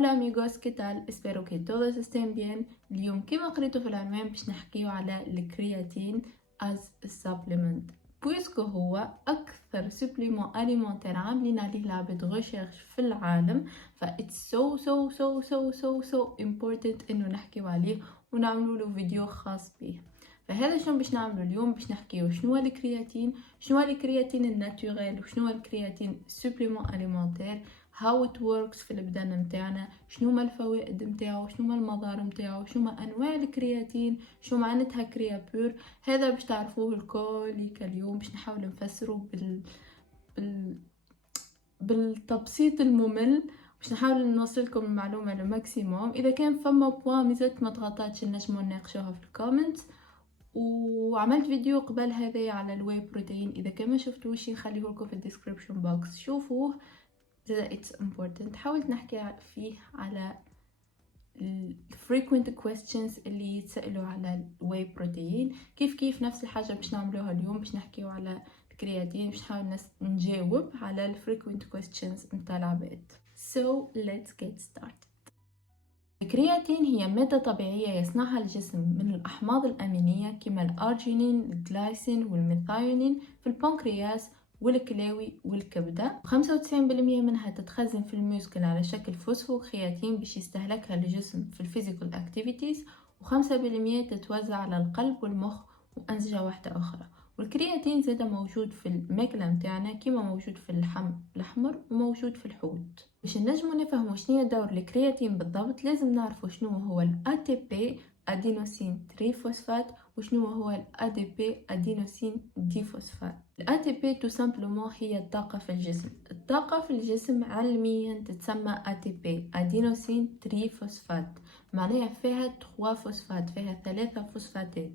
Hola amigos, ¿qué tal? Espero que todos estén bien. اليوم كما قريتوا في العنوان باش نحكيو على الكرياتين as a supplement بويسكو هو أكثر سوبليمون أليمونتير عاملين عليه العباد غوشيرش في العالم. ف it's so important إنه نحكيو عليه ونعملوا له فيديو خاص به. فهذا شنو باش نعملوا اليوم؟ باش نحكيو شنو هو الكرياتين، شنو هو الكرياتين الناتوريل، وشنو هو الكرياتين سوبليمون أليمونتير، how it works في البدن متاعنا، شنو ما الفوائد متاعو، شنو ما المضار متاعو، شنو ما انواع الكرياتين، شنو معناتها كريابور. هذا باش تعرفوه الكل اليوم. باش نحاول نفسره بال... بالتبسيط الممل، باش نحاول نوصلكم المعلومه للماكسيموم. اذا كان فما بوان ميزات ما تغطاتش نجمو نناقشوها في الكومنتس. وعملت فيديو قبل هذا على الواي بروتين، اذا كان ما شفتوش نخليه لكم في الديسكريبشن بوكس شوفوه. it's important. حاولت نحكي فيه على frequent questions اللي يتسألوا على الواي بروتين. كيف نفس الحاجة باش نعملوها اليوم، باش نحكيو على الكرياتين، باش نحاول نجاوب على frequent questions متاع العباد. So let's get started. الكرياتين هي مادة طبيعية يصنعها الجسم من الأحماض الأمينية كما الأرجينين، الجلايسين والميثايونين في البنكرياس والكلاوي والكبدة. 95% منها تتخزن في الميوسكل على شكل فوسفوكرياتين باش يستهلكها الجسم في الفيزيكال اكتيفيتيز، و5% تتوزع على القلب والمخ وأنسجة واحدة أخرى. والكرياتين زادا موجود في الماكلة متاعنا كما موجود في اللحم الأحمر وموجود في الحوت. باش نجمو نفهمو شنو دور الكرياتين بالضبط لازم نعرفو شنو هو ال ATP أدينوسين تريفوسفات وشنو هو ال ADP أدينوسين ديفوسفات. ال ATP تو سامبلومون هي الطاقة في الجسم. الطاقة في الجسم علميا تتسمى ATP أدينوسين تريفوسفات، معناها فيها 3 فوسفات، فيها 3 فوسفاتات.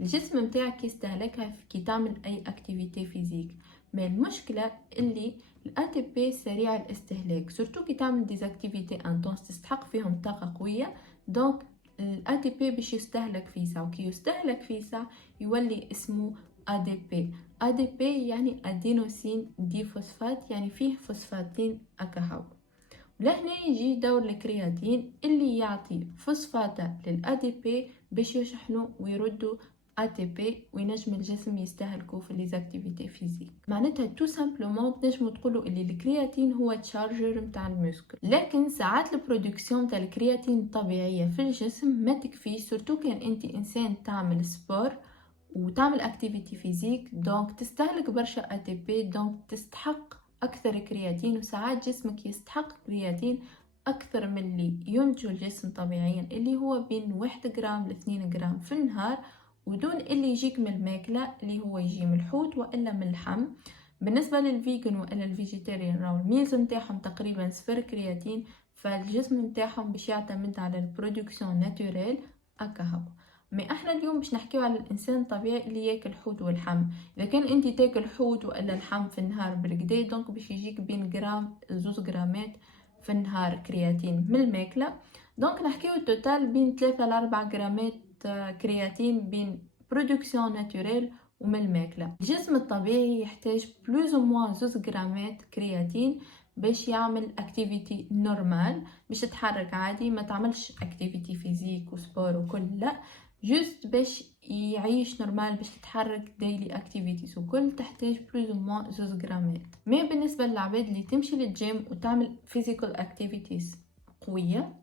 الجسم متاعك يستهلكها كي تعمل أي أكتيفيتي فيزيك. ما المشكلة اللي ال ATP سريع الاستهلاك، سورتو كي تعمل ديزاكتيفيتي انتونس تستحق فيهم طاقة قوية. دونك ال ATP باش يستهلك فيسا، وكي يستهلك فيسا يولي اسمه ADP. ADP يعني أدينوسين ديفوسفات، يعني فيه فوسفاتين أكهو. ولهنا يجي دور الكرياتين اللي يعطي فوسفاتا للADP باش يشحنوا ويردوا ATP وينجم الجسم يستهلكوا في ليزاكتيفيتي فيزيك. معناتها تو سامبلومون تنجموا تقولوا اللي الكرياتين هو تشارجر متاع الموسكل. لكن ساعات البرودكسيون تاع الكرياتين الطبيعيه في الجسم ما تكفي، سورتو كان انت انسان تعمل سبور وتعمل اكتيفيتي فيزيك، دونك تستهلك برشا ATP، دونك تستحق اكثر كرياتين. وساعات جسمك يستحق كرياتين اكثر من اللي ينتج الجسم طبيعيا، اللي هو بين 1 جرام ل 2 جرام في النهار، ودون اللي يجيك من الماكلة اللي هو يجي من الحوت وإلا من اللحم. بالنسبة للفيجن وإلا الفيجيتيريان راو الميز متاعهم تقريبا 0 كرياتين، فالجسم متاعهم باش يعتمد على البرودكسيون ناتوريل أكهو. ما احنا اليوم باش نحكيو على الانسان الطبيعي اللي ياكل حوت واللحم. اذا كان انت تاكل حوت والا لحم في النهار بالكدا، دونك باش يجيك بين جرام 2 جرامات في النهار كرياتين من الماكله. دونك نحكيو التوتال بين 3 ل 4 جرامات كرياتين بين برودكسيون ناتوريل ومن الماكله. الجسم الطبيعي يحتاج بلوز او موان 2 جرامات كرياتين باش يعمل اكتيفيتي نورمال، باش تتحرك عادي، ما تعملش اكتيفيتي فيزيك وسبور وكل، لا، جوست باش يعيش نورمال، باش تتحرك ديلي اكتيفيتيز وكل، تحتاج بلوز او موان 2 جرامات. ما بالنسبه للعباد اللي تمشي للجيم وتعمل فيزيكال اكتيفيتيز قويه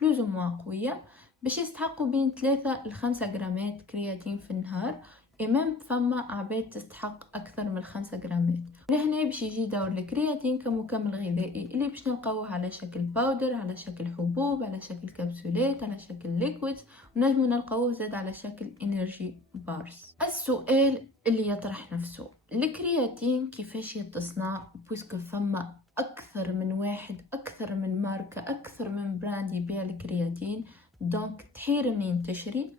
بلوز او موان قويه، باش يستحقوا بين 3 ل 5 جرامات كرياتين في النهار. امام فما عباد تستحق اكثر من 5 جرامات. لهنا باش يجي دور الكرياتين كمكمل غذائي اللي باش نلقاوه على شكل باودر، على شكل حبوب، على شكل كبسولات، على شكل ليكويد، ونجم نلقاوه زاد على شكل انرجي بارز. السؤال اللي يطرح نفسه، الكرياتين كيفاش يتصنع؟ بويسكو فما اكثر من واحد، اكثر من ماركة، اكثر من براند يبيع الكرياتين، دونك تحير منين تشري.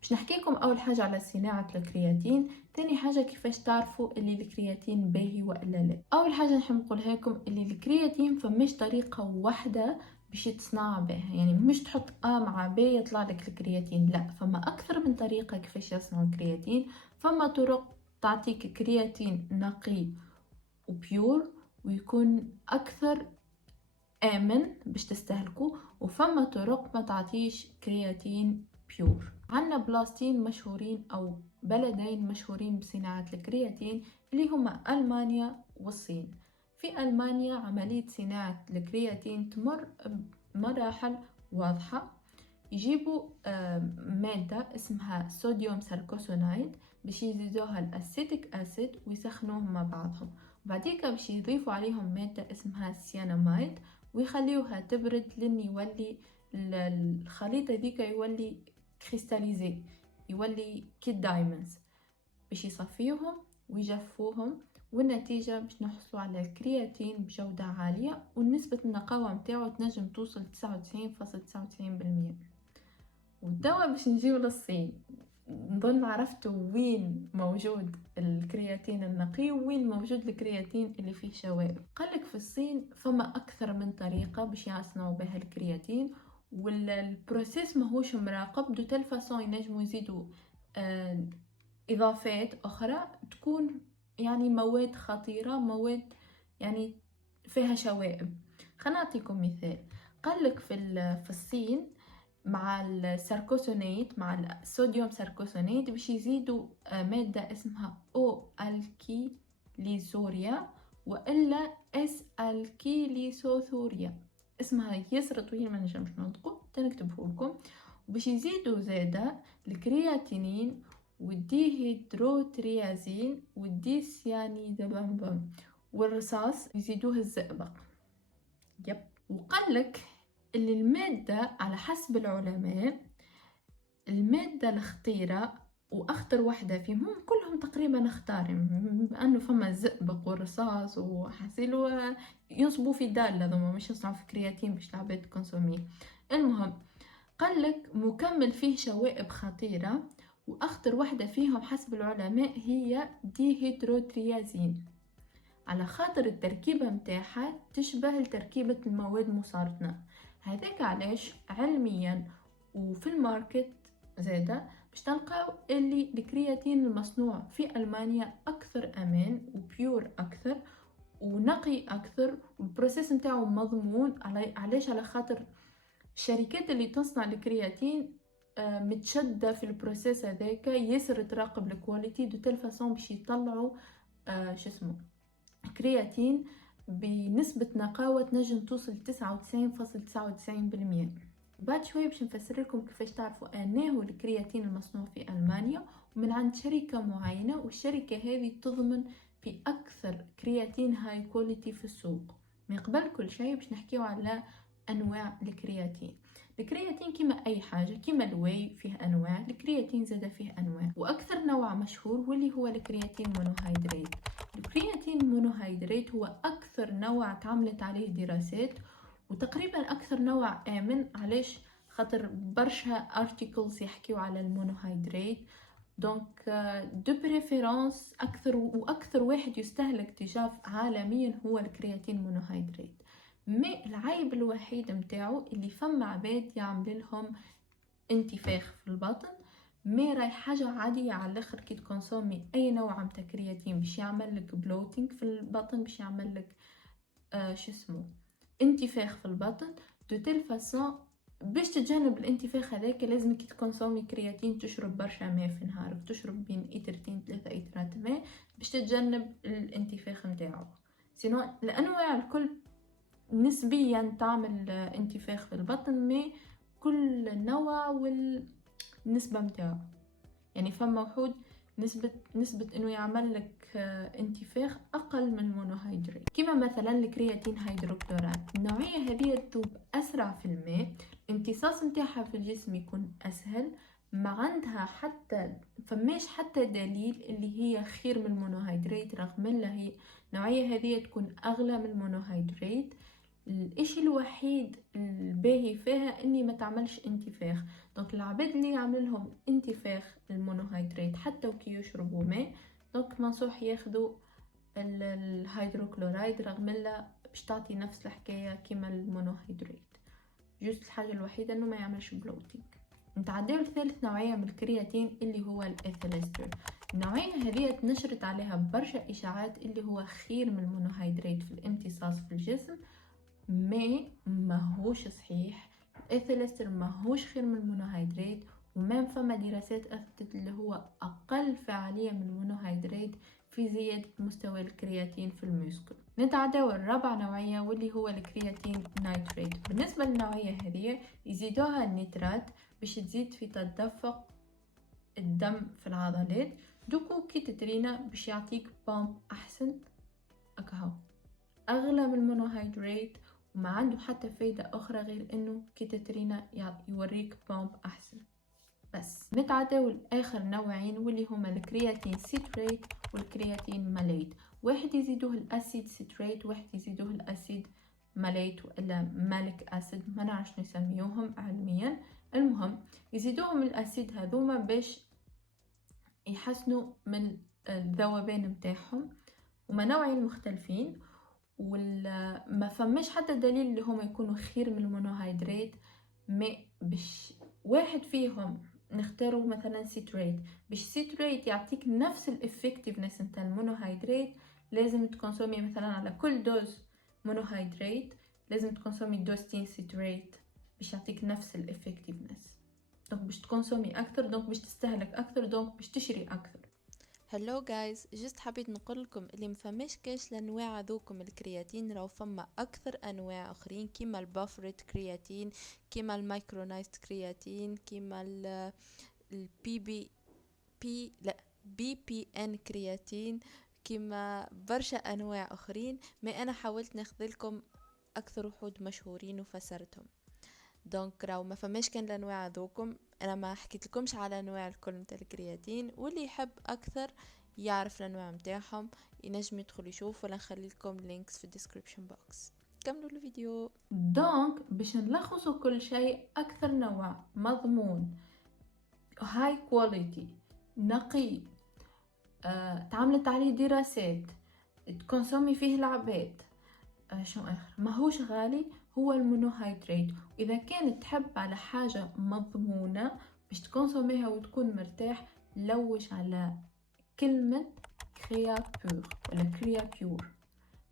باش نحكيكم اول حاجه على صناعه الكرياتين، ثاني حاجه كيفاش تعرفوا اللي الكرياتين باهي والا لا. اول حاجه نحب نقولها لكم اللي الكرياتين فماش طريقه واحده باش يتصنع بها، يعني مش تحط مع ب يطلع لك الكرياتين، لا، فما اكثر من طريقه كيفاش يصنعوا الكرياتين. فما طرق تعطيك كرياتين نقي وبيور ويكون اكثر آمن باش تستهلكو، وفما طرق ما تعطيش كرياتين بيور. عنا بلاصتين مشهورين أو بلدين مشهورين بصناعة الكرياتين اللي هما ألمانيا والصين. في ألمانيا عملية صناعة الكرياتين تمر بمراحل واضحة. يجيبوا مادة اسمها صوديوم سالكوسونايد باش يزيدوها الأسيتيك أسيد ويسخنوهم مع بعضهم، وبعديك باش يضيفوا عليهم مادة اسمها سيانامايد ويخليوها تبرد لين يولي الخليط هذيك يولي كريستاليزي، يولي كي دايموندز، باش يصفيوهم ويجفوهم، والنتيجة باش نحصلوا على الكرياتين بجودة عالية، ونسبة النقاوة متاعه تنجم توصل 99.99%. والدواء باش نجيو للصين، نظن عرفتوا وين موجود الكرياتين النقي وين موجود الكرياتين اللي فيه شوائب. قالك في الصين فما أكثر من طريقة باش يصنعوا بها الكرياتين، والبروسيس ماهوش مراقب، دو تل فاصون ينجموا يزيدوا إضافات أخرى تكون يعني مواد خطيرة، مواد يعني فيها شوائب. خلنا نعطيكم مثال. قالك في الصين مع الساركوسونيت، مع الصوديوم ساركوسونيت باش يزيدوا مادة اسمها او الكيليزوريا والا اس الكيليسوثوريا، اسمها يسر طويل ما نجمش ننطقه، تنكتبه لكم. وباش يزيدوا زاده الكرياتينين والديهيدروتريازين والديسيانيدبامبام والرصاص يزيدوه الزئبق. يب. وقالك اللي المادة على حسب العلماء المادة الخطيرة وأخطر واحدة فيهم، هم كلهم تقريبا اختار، أنه فما الزئبق والرصاص وحسيلو ينصبوا في دالة، ذوما مش يصنعوا في كرياتين باش العباد تكونسوميه. المهم قالك مكمل فيه شوائب خطيرة، وأخطر واحدة فيهم حسب العلماء هي ديهيدروتريازين، على خاطر التركيبة متاعها تشبه تركيبة المواد مصارتنا. هذاك علاش علميا وفي الماركت زادة باش تلقاو اللي الكرياتين المصنوع في ألمانيا أكثر أمان وبيور أكثر ونقي أكثر، والبروسيس متاعه مضمون. علاش؟ على خاطر الشركات اللي تصنع الكرياتين متشدة في البروسيس هذاك، يسر تراقب الكواليتي دو تل فاصون باش يطلعوا كرياتين بنسبة نقاوة تنجم توصل 99.99%. بعد شوية باش نفسر لكم كيفاش تعرفوا أنه الكرياتين المصنوع في ألمانيا ومن عند شركة معينة، والشركة هذه تضمن في أكثر كرياتين هاي كواليتي في السوق. من قبل كل شيء باش نحكيو على أنواع الكرياتين. الكرياتين كما أي حاجة، كما الواي فيه أنواع، الكرياتين زاد فيه أنواع، وأكثر نوع مشهور واللي هو الكرياتين مونوهيدرات. الكرياتين مونوهيدرات هو أكثر نوع تعملت عليه دراسات، وتقريبا أكثر نوع آمن. علاش؟ خاطر برشا ارتيكلز يحكيو على المونوهيدرات، دونك دو بريفيرانس أكثر، وأكثر واحد يستهلك تجاه عالميا هو الكرياتين مونوهيدرات. مي العيب الوحيد متاعو اللي فما عباد يعمل لهم انتفاخ في البطن، مي راي حاجة عادية على الاخر كي تكونسومي اي نوع متاع كرياتين باش يعمل لك بلوتينغ في البطن، باش يعمل لك انتفاخ في البطن. دو تيل فاسون باش تتجنب الانتفاخ هذاك لازم كي تكونسومي كرياتين تشرب برشا ماء في نهارك، تشرب بين إترتين 3 إترات ماء باش تتجنب الانتفاخ متاعو. سينو الانواع الكل نسبيا تعمل انتفاخ في البطن، مي كل نوع والنسبة متاعو. يعني فما وحود نسبة انه يعمل لك انتفاخ اقل من المونوهيدرات، كما مثلا الكرياتين هيدروكلورات. النوعية هذه تذوب اسرع في الماء، الامتصاص متاعها في الجسم يكون اسهل، ما عندها حتى فماش حتى دليل اللي هي خير من المونوهيدرات، رغم ان هي النوعية هذه تكون اغلى من المونوهيدرات. الاشي الوحيد الباهي فيها اني ما تعملش انتفاخ، دونك العباد اللي يعمل لهم انتفاخ المونوهيدرات حتى وكي يشربوا ماء، دونك منصوح ياخذوا الهيدروكلورايد، رغم لا باش تعطي نفس الحكايه كيما المونوهيدرات، جوست الحاجه الوحيده انه ما يعملش بلوتينغ. نتعداو لثالث نوعيه من الكرياتين اللي هو الايثيلستر. النوعيه هذه تنشرت عليها برشا اشاعات اللي هو خير من المونوهيدرات في الامتصاص في الجسم، ماهوش صحيح. الايثيل استر ماهوش خير من المونوهيدرات، وما فما دراسات اثبتت اللي هو اقل فعاليه من المونوهيدرات في زياده مستوى الكرياتين في المسكل. نتعداو الرابع نوعيه واللي هو الكرياتين نايتريت. بالنسبه للنوعيه هذه يزيدوها النيترات باش تزيد في تدفق الدم في العضلات، دوكو كي تترينا باش يعطيك بامب احسن. اكهو اغلى من المونوهيدرات وما عنده حتى فايدة اخرى غير انه كي تترينا يوريك بامب احسن. بس نتعداو لاخر نوعين واللي هما الكرياتين سيتريت والكرياتين ماليت. واحد يزيدوه الاسيد سيتريت، واحد يزيدوه الاسيد ماليت ولا مالك اسيد، ما نعرفش نسميوهم علميا. المهم يزيدوهم الاسيد هذوما باش يحسنوا من الذوبان متاعهم. هما نوعين مختلفين، وما فماش حتى دليل اللي هما يكونوا خير من المونوهيدرات. ما باش واحد فيهم نختاروا مثلا سيتريت، باش سيتريت يعطيك نفس الافكتيفنس نتاع المونوهيدرات لازم تكونسومي مثلا على كل دوز مونوهيدرات لازم تكونسومي دوزتين سيتريت باش يعطيك نفس الافكتيفنس. دونك باش تكونسومي اكثر، دونك باش تستهلك اكثر، دونك باش تشري اكثر. هلو جايز، جست حبيت نقول لكم اللي مفماش كاش الانواع ذوكم الكرياتين، راهو فما اكثر انواع اخرين كيما البافريت كرياتين، كيما المايكرونايزد كرياتين، كيما البي بي ان كرياتين، كيما برشا انواع اخرين. ما انا حاولت ناخذ لكم اكثر وحود مشهورين وفسرتهم. دونك راهو ما فماش كان الانواع ذوكم، انا ما حكيت لكمش على انواع الكل نتاع الكرياتين، واللي يحب اكثر يعرف الانواع نتاعهم ينجم يدخل يشوف، ولا نخلي لكم لينكس في الديسكريبشن بوكس. كملوا الفيديو. دونك باش نلخصوا كل شيء، اكثر نوع مضمون هاي كواليتي نقي، تعملت عليه دراسات، تكونسومي فيه العباد، شو اخر ماهوش غالي، هو المونوهيدرات. واذا كانت تحب على حاجه مضمونه باش تكونسوميها وتكون مرتاح، لوج على كلمه كريا بور ولا كريا بيور،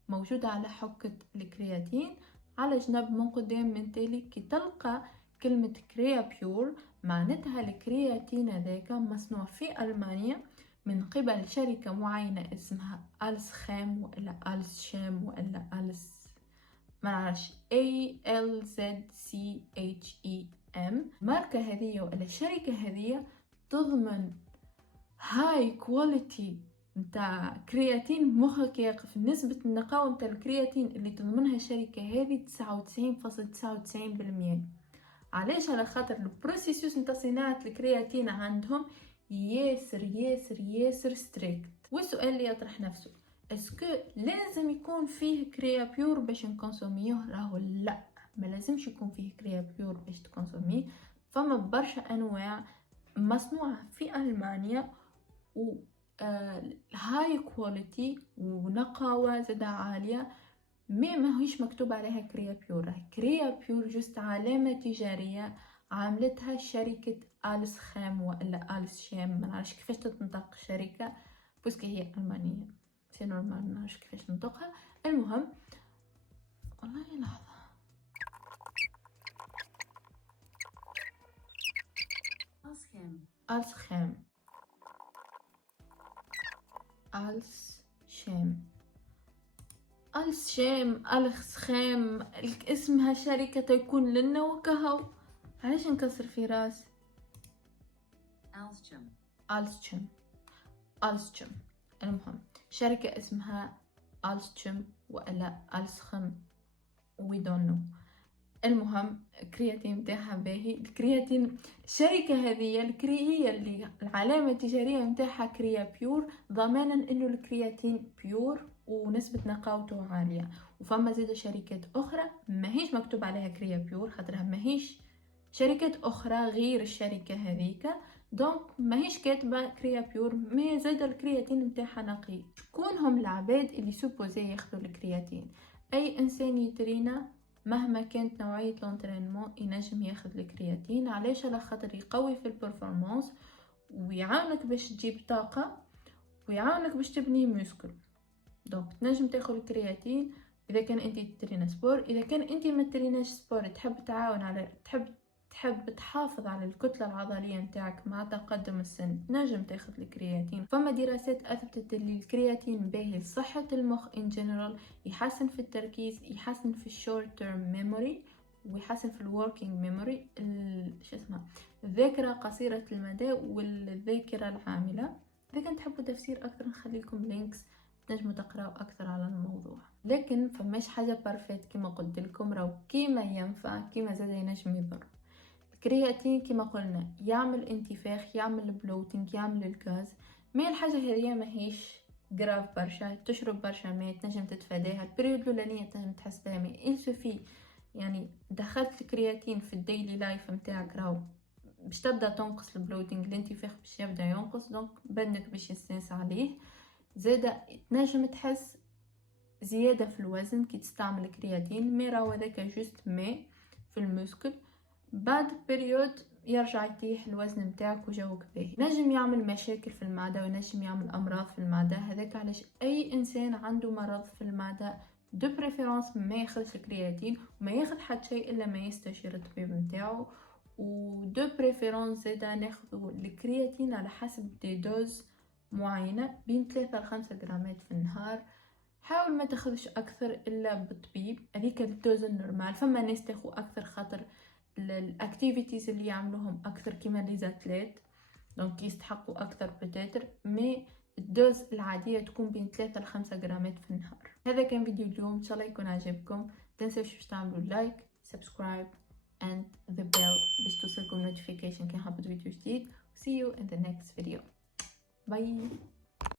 موجوده على حكه الكرياتين على جنب من قدام من تالي. كي تلقى كلمه كريا بيور معناتها الكرياتين هذاك مصنوع في المانيا من قبل شركة معينة اسمها ألس خام ولا ألس شام ولا ألس ما نعرفش ALZCHEM. ماركة هذه ولا الشركة هذه تضمن هاي كواليتي نتاع كرياتين. مخك يقف نسبة النقاوة نتاع الكرياتين اللي تضمنها الشركة هذه 99.99%. علاش؟ على خاطر البروسيسوس نتاع صناعة الكرياتين عندهم ياسر ياسر ياسر ستريكت. والسؤال اللي يطرح نفسه، اسكو لازم يكون فيه كريا بيور باش نكونسوميه؟ راهو لا، ما لازمش يكون فيه كريا بيور باش تكونسوميه. فما برشا انواع مصنوعة في المانيا و هاي كواليتي ونقاوة زادة عالية، ما هيش مكتوب عليها كريا بيور. كريا بيور جست علامة تجارية عاملتها شركة ألس خام ولا ألس شام، ما نعرفش كيفاش تنطق الشركة بوسكي هي ألمانية، سي نورمال ما نعرفش كيفاش ننطقها. المهم والله لحظة، ألس خام ألس شام ألس شام ألس خام، اسمها شركة يكون لنا وكهو. علاش نكسر في راس؟ ألستشم. المهم شركة اسمها ألستشم ولا ألسخم we don't know. المهم الكرياتين متاعها باهي. الكرياتين الشركة هذه هي اللي العلامة التجارية متاعها كريا بيور، ضمانا انه الكرياتين بيور ونسبة نقاوته عالية. وفما زيادة شركات اخرى ما هيش مكتوب عليها كريا بيور، خاطرها ما هيش شركات اخرى غير الشركة هذيك، دونك ما هيش كاتبة كريا بيور، ما زاد الكرياتين متاعها نقي. شكون هم العباد اللي سوبوزي ياخذوا الكرياتين؟ اي انسان يترينا مهما كانت نوعية الانترينمون ينجم ياخذ الكرياتين. علاش؟ على خاطر يقوي في البرفورمانس ويعاونك باش تجيب طاقة ويعاونك باش تبني موسكل. دونك تنجم تاخذ الكرياتين اذا كان انت تترين سبور. اذا كان انت ما تتريناش سبور، تحب تعاون على تحب تحافظ على الكتلة العضلية نتاعك مع تقدم السن، نجم تاخذ الكرياتين. فما دراسات اثبتت اللي الكرياتين باهي لصحة المخ ان جنرال، يحسن في التركيز، يحسن في الشورت تيرم ميموري، ويحسن في الوركينج ميموري، الذاكرة قصيرة المدى والذاكرة العاملة. اذا كان تحبوا تفسير اكثر نخليكم لينكس تنجموا تقراوا اكثر على الموضوع. لكن فماش حاجه بارفيت كما قلت لكم، راهو كيما ينفع كيما زاد ينجم يضر. الكرياتين كما قلنا يعمل انتفاخ، يعمل بلوتينج، يعمل الغاز. ما الحاجه هذه ماهيش جراف برشا، تشرب برشا ماء تنجم تتفاداها. البريود الاولانيه تنجم تحس بها، مي السوفي يعني دخلت الكرياتين في الديلي لايف نتاعك راهو باش تبدا تنقص البلوتينج، الانتفاخ باش يبدا ينقص، دونك بدنك باش يستانس عليه. زادا تنجم تحس زياده في الوزن كي تستعمل الكرياتين، مي راهو هذاك جوست ماء في الموسكل. بعد بريود يرجع يطيح الوزن نتاعك وجوك باهي. نجم يعمل مشاكل في المعده ونجم يعمل امراض في المعده. هذاك علاش اي انسان عنده مرض في المعده دو بريفيرونس ما ياخذش الكرياتين، وما ياخذ حتى شيء الا ما يستشير الطبيب نتاعو. ودو بريفيرونس زادا ناخذ الكرياتين على حسب دي دوز معينه، بين 3 ل 5 غرامات في النهار. حاول ما تاخذش اكثر الا بالطبيب، هذيك الدوز النورمال. فما ناس تاخذ اكثر خاطر الاكتيفيتيز اللي يعملوهم اكثر كيما لي زاتليت، دونك يستحقوا اكثر بتاتر، مي الدوز العادية تكون بين 3 ل 5 غرامات في النهار. هذا كان فيديو اليوم، ان شاء الله يكون عجبكم. تنسوش باش تعملوا لايك، سبسكرايب and the bell باش توصلكم notification كي نحط فيديو جديد. See you in the next video. Bye.